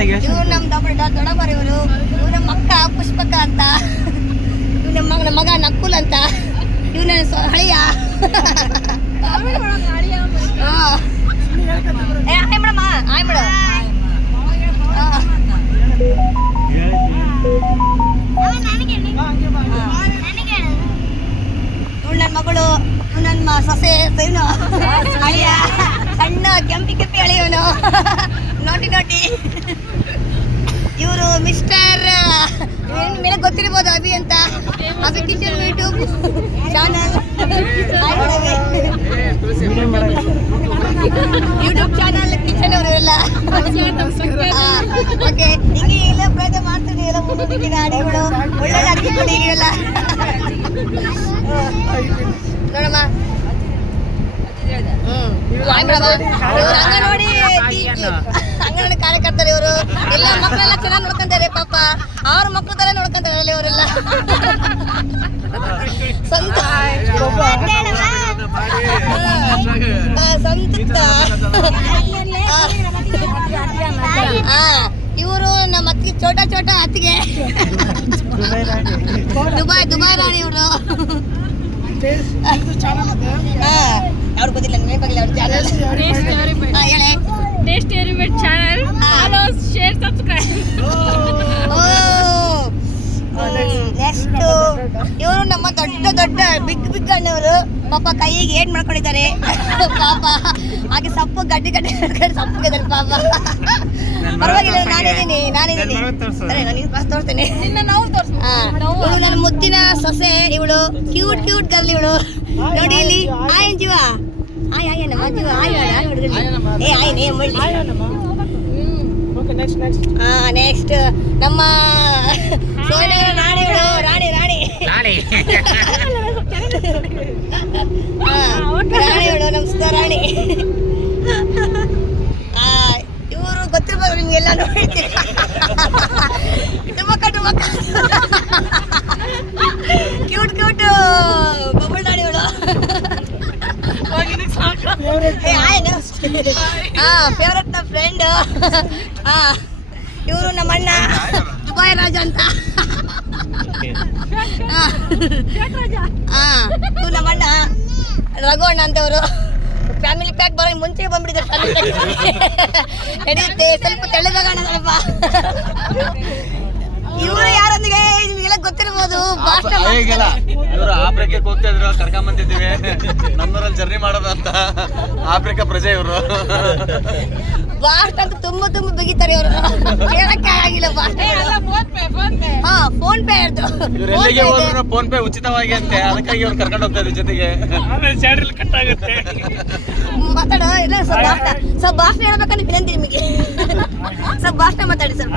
ತೆಗಿ ಇವ್ರು ನಮ್ಮ ದೊಡ್ಡ ದೊಡ್ಡಮ್ಮರ ಇವರು. ಇವ್ರ ನಮ್ಮ ಅಕ್ಕ ಪುಷ್ಪಕ ಅಂತ. ಇವ್ ನಮ್ಮ ಮಗ ನಮ್ಮ ಮಗ ನಕ್ಕುಲ್ ಅಂತ. ಇವ್ ನನ್ನ ಹಳಿಯ. Hi madam. Hi madam. ಇವ್ಳು ನನ್ನ ಮಗಳು ನನ್ನ ಸೊಸೆ ಸೈನು ಅಳಿಯ ಸಣ್ಣ, ಕೆಂಪಿ ಕೆಂಪಿ ಅಳಿಯವನು ನೋಟಿ ನೋಡಿ. ಇವರು ಮಿಸ್ಟರ್ ಮೇಲೆ ಗೊತ್ತಿರ್ಬೋದು ಅಭಿ ಅಂತ? Abhi kitchen YouTube channel YouTube channel kitchen ಅವರು ಎಲ್ಲ ಓಕೆ ಹಿಂಗೆ ಎಲ್ಲ ಪ್ರಯತ್ನ ಮಾಡ್ತೀನಿ, ಎಲ್ಲ ಅಡಿಗಳು. ಒಳ್ಳೆ ಅಡಿಗೆ ಕೊಡಿ ಎಲ್ಲ ಇವ್ರು ಅಂಗನವಾಡಿ ಕಾರ್ಯಕರ್ತಾರೆ ಕಾರ್ಯಕರ್ತರು ಇವರು. ಎಲ್ಲ ಮಕ್ಕಳೆಲ್ಲ ಚೆನ್ನಾಗಿ ನೋಡ್ಕೊಂತಾರೆ ಪಾಪ. ಅವ್ರ ಮಕ್ಕಳು ತರ ನೋಡ್ಕೊಂತಾರೆ ಅಲ್ಲಿ ಇವರೆಲ್ಲ ಸ್ವಂತ ಸ್ವಂತ ಇವರು ನಮ್ಮ ಅತ್ತಿಗೆ ಚೋಟ ಚೋಟ ಅತ್ತಿಗೆ. ದುಬಾಯ್ ದುಬಾಯ್ ರಾಣಿ ಇವರು. ಅವ್ರು ಗೊತ್ತಿಲ್ಲ ನೆನಪಾಗಿಲ್ಲ ಅವ್ರ ಚಾನಲ್. ಹಾ ಹೇಳಿ. Taste ಎರಿಮೆಂಟ್ channel. Follow share subscribe next ಇವರು ನಮ್ಮ ದೊಡ್ಡ ದೊಡ್ಡ. ಬಿಗ್ ಬಿಗ್ ಅಣ್ಣವರು. ಪಾಪ ಕೈಗೆ ಏನ್ ಮಾಡ್ಕೊಂಡಿದ್ದಾರೆ? ಪಾಪ. ಹಾಗೆ ಸೊಪ್ಪು ಗಡ್ಡೆ ಗಡ್ಡೆ ಮಾಡ್ಕೊಂಡು ಸೊಪ್ಪು ಗೆದ್ದಾರೆ ಪಾಪ. ಪರವಾಗಿಲ್ಲ ನಾನಿದ್ದೀನಿ ನಾನಿದ್ದೀನಿ. ಸರಿ ನಾನು ಫಸ್ಟ್ ತೋರಿಸ್ತೇನೆ ನಿನ್ನ ನಾವು ತೋರ್ಸು ಮುದ್ದಿನ ಸೊಸೆ ಇವಳು ಕ್ಯೂಟ್ ಕ್ಯೂಟ್ ಗರ್ಲ್ ಇವಳು. ನೋಡಿ ಇಲ್ಲಿ ಆಯ್ ಜೀವ ಆಯ್ ಆಯ್ ನಮ್ಮ ಜೀವ ಆಯ್ ಏ ಆಯ್ ನೇ ಮಳ್ಳಿ. ಓಕೆ ನೆಕ್ಸ್ಟ್ ನೆಕ್ಸ್ಟ್ ಹಾ ನೆಕ್ಸ್ಟ್ ನಮ್ಮ ಸೋನಿಯ ರಾಣಿ ಇವಳು. ರಾಣಿ ರಾಣಿ. ರಾಣಿ. ಇವಳು ನಮ್ಮ ಸುಧಾ ರಾಣಿ. ಇವರು ಗೊತ್ತಿರ್ಬೋದು ನಿಮ್ಗೆಲ್ಲ ನೋಡಿರ್ತೀರ ತುಂಬ ಡುಮಕ ಕ್ಯೂಟ್ ಕ್ಯೂಟ್ ಬೊಬ್ಬಳ ರಾಣಿ ಇವಳು ಏ, ಆಯ್ತು. ಹಾ ಫೇವ್ರೆಟ್ ನಮ್ಮ ಫ್ರೆಂಡ್ ಹಾ ಇವರು ನಮ್ಮ ಅಣ್ಣ ದುಬಾಯ್ ರಾಜ ಅಂತ. ಹಾ. ಇವ್ರು ನಮ್ಮ ಅಣ್ಣ ರಘು ಅಣ್ಣ ಅಂತವರು ಫ್ಯಾಮಿಲಿ ಪ್ಯಾಕ್ ಬರೋ ಮುಂಚೆ ಬಂದ್ಬಿಟ್ಟಿದ್ದಾರೆ ನಡೆಯುತ್ತೆ ಸ್ವಲ್ಪ ತೆಳ್ಳಗಾಗೋಣ ಸ್ವಲ್ಪ. ಇವರು ಯಾರೊಂದಿಗೆ? ನಿಮಗೆಲ್ಲ ಗೊತ್ತಿರ್ಬೋದು. ಭಾಷಣ ಹೇಗಿಲ್ಲ? ಇವರು ಆಫ್ರಿಕಕ್ಕೆ ಹೋಗ್ತಾ ಇದ್ರು ಕರ್ಕೊಂಡ್ ಬಂದಿದ್ದೀವಿ. ನಮ್ಮೂರಲ್ಲಿ ಜರ್ನಿ ಮಾಡೋದು ಅಂತ. ಆಫ್ರಿಕಾ ಪ್ರಜೆ ಇವರು. ಭಾಷಣ ಅಂತ ತುಂಬಾ ತುಂಬಾ ಬಿಗಿತಾರೆ ಇವರು. ಹೇಳಕ್ಕೆ ಆಗಿಲ್ಲ ಬಾಸ್ಟ್ ಫೋನ್ ಪೇ ಫೋನ್ ಪೇ. ಹಾ ಫೋನ್ ಪೇ ಇರ್ತು ಇವ್ರು ಎಲ್ಲಿಗೆ ಹೋದ್ರು ಫೋನ್ ಪೇ ಉಚಿತವಾಗಿ ಅಂತೆ. ಅದಕ್ಕಾಗಿ ಇವ್ರು ಕರ್ಕೊಂಡು ಹೋಗ್ತಾ ಇದ್ರು ಜೊತೆಗೆ. ಆಮೇಲೆ ಸ್ಯಾಲ್ರಿ ಕಟ್ ಆಗುತ್ತೆ. ಮಾತಾಡ ಇಲ್ಲ ಸ್ವಲ್ಪ ಭಾಷಣ ಸ್ವಲ್ಪ ಭಾಷಣ ಹೇಳ್ಬೇಕಂದ್ರೆ ವಿನಂತಿ ನಿಮಗೆ. ಸ್ವಲ್ಪ ಭಾಷಣ ಮಾತಾಡಿ ಸರ್